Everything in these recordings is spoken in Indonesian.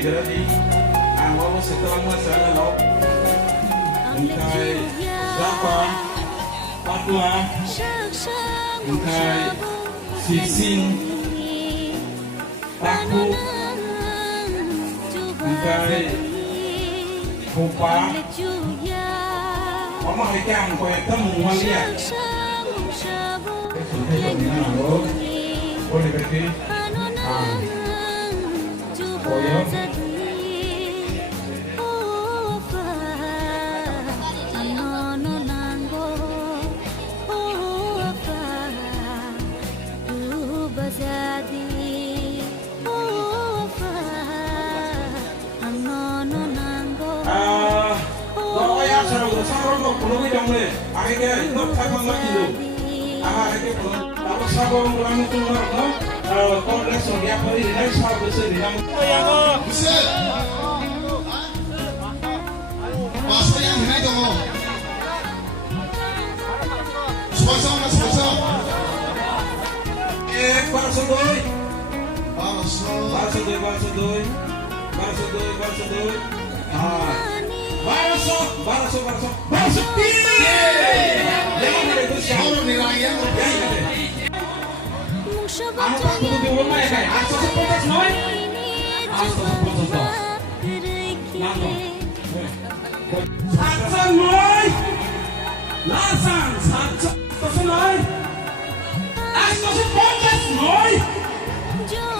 geradi awal setelah masalah laut mungkai Zapa Patwa mungkai Sising Taku mungkai Kopa Mama ikan kau itu mualia boleh berarti koyo Sabong ulang itu orang kongres dia beri dinai sabong besar dinam. Besar. Masa yang dinai tu. Sponsor. Baraso doi. Baraso tinggi. Jangan itu siapa nilai yang Ano pa kung tutuwa mo kay aso sa potas noy? Aso sa potas to. Nako. Satsan noy. Lasan satsan to noy. Aso sa potas noy.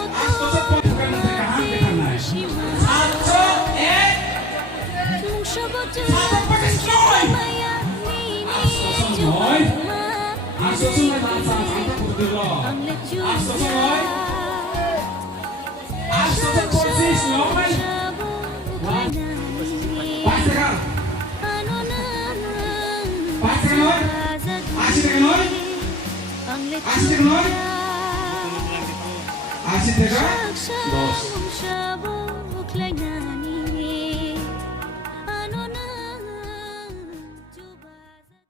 Aso sa potas kan nakahan kanay. Satso Sa potas noy. Aso sa noy. Aso sa noy lasan satsan to Aso sa noy. Aso sa posis noy. Pasta ka. Pasta noy. Asin ka noy. Asin ka noy. Asin ka. Dos.